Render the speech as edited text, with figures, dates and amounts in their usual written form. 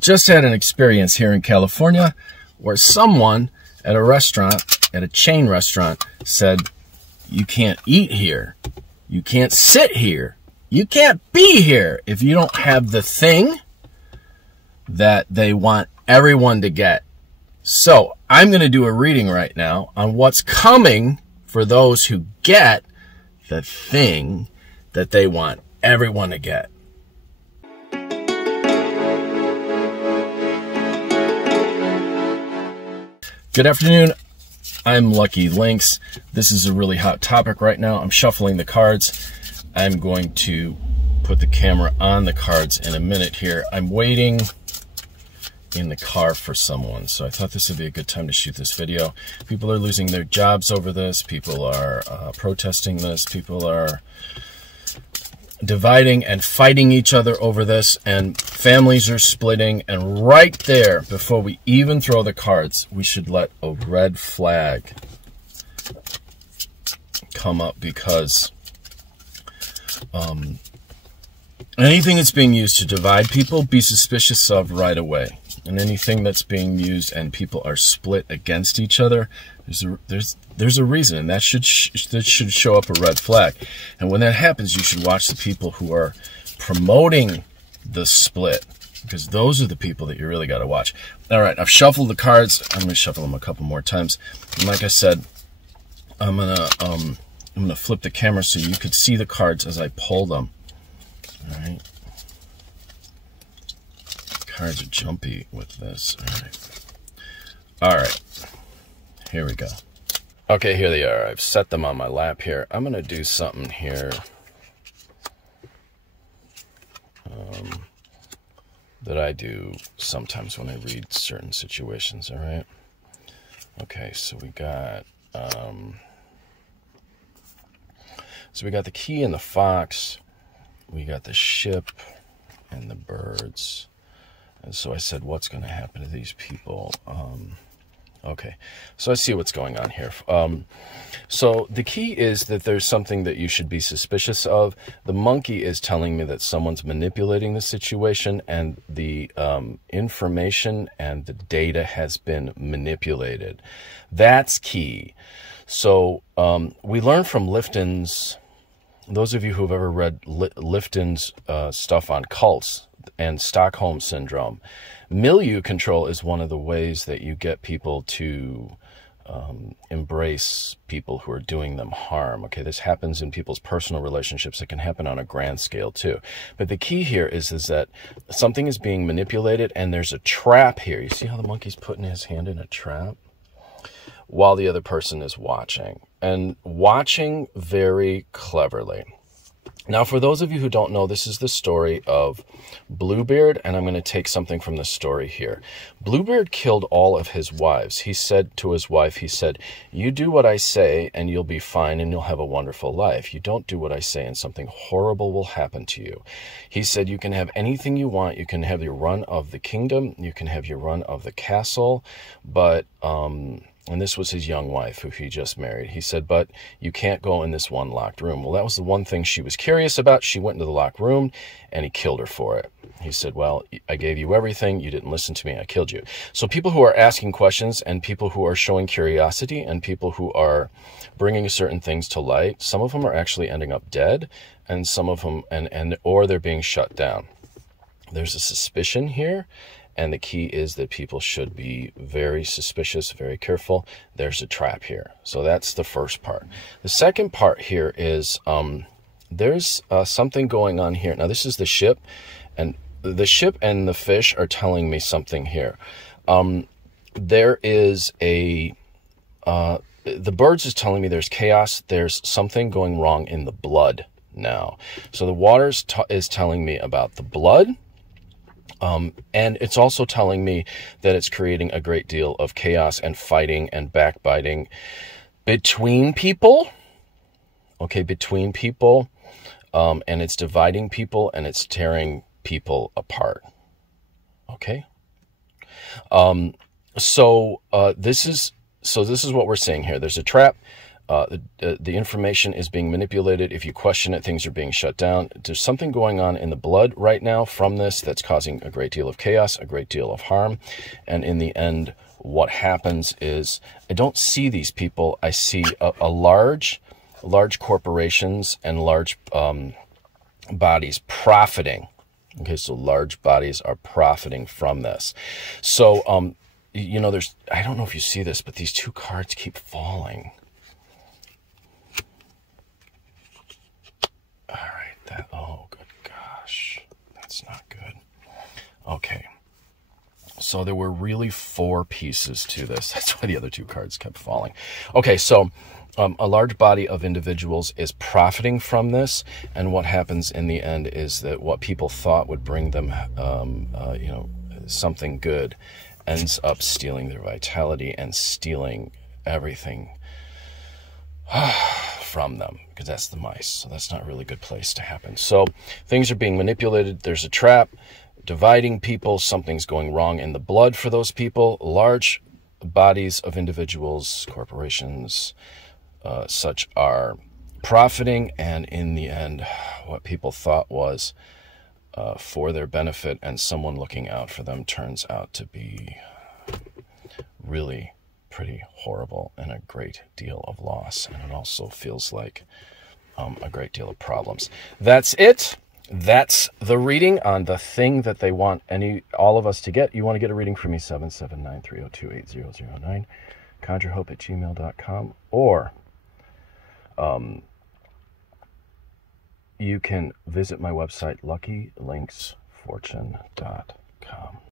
just had an experience here in California where someone at a restaurant, at a chain restaurant, said, you can't eat here. You can't sit here. You can't be here if you don't have the thing that they want everyone to get. So I'm going to do a reading right now on what's coming for those who get the thing that they want everyone to get. Good afternoon. I'm Lucky Links. This is a really hot topic right now. I'm shuffling the cards. I'm going to put the camera on the cards in a minute here. I'm waiting in the car for someone, so I thought this would be a good time to shoot this video. People are losing their jobs over this. People are protesting this. People are dividing and fighting each other over this, and families are splitting. And right there, before we even throw the cards, we should let a red flag come up, because anything that's being used to divide people, be suspicious of right away. And anything that's being used and people are split against each other, there's a reason, and that should show up a red flag. And when that happens, you should watch the people who are promoting the split, because those are the people that you really got to watch. All right, I've shuffled the cards. I'm going to shuffle them a couple more times. And like I said, I'm gonna flip the camera so you could see the cards as I pull them. All right. Cards are jumpy with this. All right. Here we go. Okay, here they are. I've set them on my lap here. I'm going to do something here that I do sometimes when I read certain situations, all right? Okay, so we got the key and the fox. We got the ship and the birds. And so I said, what's going to happen to these people? Okay, so I see what's going on here. So the key is that there's something that you should be suspicious of. The monkey is telling me that someone's manipulating the situation, and the information and the data has been manipulated. That's key. So we learn from Lifton's, those of you who have ever read Lifton's stuff on cults and Stockholm Syndrome, milieu control is one of the ways that you get people to embrace people who are doing them harm. Okay, this happens in people's personal relationships. It can happen on a grand scale too. But the key here is that something is being manipulated, and there's a trap here. You see how the monkey's putting his hand in a trap while the other person is watching, and watching very cleverly. Now, for those of you who don't know, this is the story of Bluebeard, and I'm going to take something from the story here. Bluebeard killed all of his wives. He said to his wife, he said, you do what I say and you'll be fine and you'll have a wonderful life. You don't do what I say and something horrible will happen to you. He said, you can have anything you want. You can have your run of the kingdom. You can have your run of the castle, but and this was his young wife who he just married. He said, but you can't go in this one locked room. Well, that was the one thing she was curious about. She went into the locked room, and he killed her for it. He said, well, I gave you everything. You didn't listen to me. I killed you. So people who are asking questions, and people who are showing curiosity, and people who are bringing certain things to light, some of them are actually ending up dead, and some of them, or they're being shut down. There's a suspicion here. And the key is that people should be very suspicious, very careful. There's a trap here. So that's the first part. The second part here is there's something going on here. Now, this is the ship. And the ship and the fish are telling me something here. There is the birds is telling me there's chaos. There's something going wrong in the blood now. So the water is telling me about the blood. And it's also telling me that it's creating a great deal of chaos and fighting and backbiting between people. Okay, between people. And it's dividing people and it's tearing people apart. Okay. This is what we're seeing here. There's a trap. The information is being manipulated. If you question it, things are being shut down. There's something going on in the blood right now from this that's causing a great deal of chaos, a great deal of harm. And in the end, what happens is I don't see these people. I see a large corporations and large bodies profiting. Okay, so large bodies are profiting from this. So, you know, I don't know if you see this, but these two cards keep falling. All right, oh, good gosh, that's not good. Okay, so there were really 4 pieces to this. That's why the other 2 cards kept falling. Okay, so a large body of individuals is profiting from this, and what happens in the end is that what people thought would bring them, you know, something good ends up stealing their vitality and stealing everything from them, because that's the mice. So that's not a really good place to happen. So things are being manipulated. There's a trap dividing people. Something's going wrong in the blood for those people. Large bodies of individuals, corporations, such are profiting, and in the end, what people thought was for their benefit and someone looking out for them turns out to be really pretty horrible and a great deal of loss. And it also feels like a great deal of problems. That's it. That's the reading on the thing that they want all of us to get. You want to get a reading from me, 779-302-8009, conjurehope@gmail.com, or you can visit my website, luckylinksfortune.com.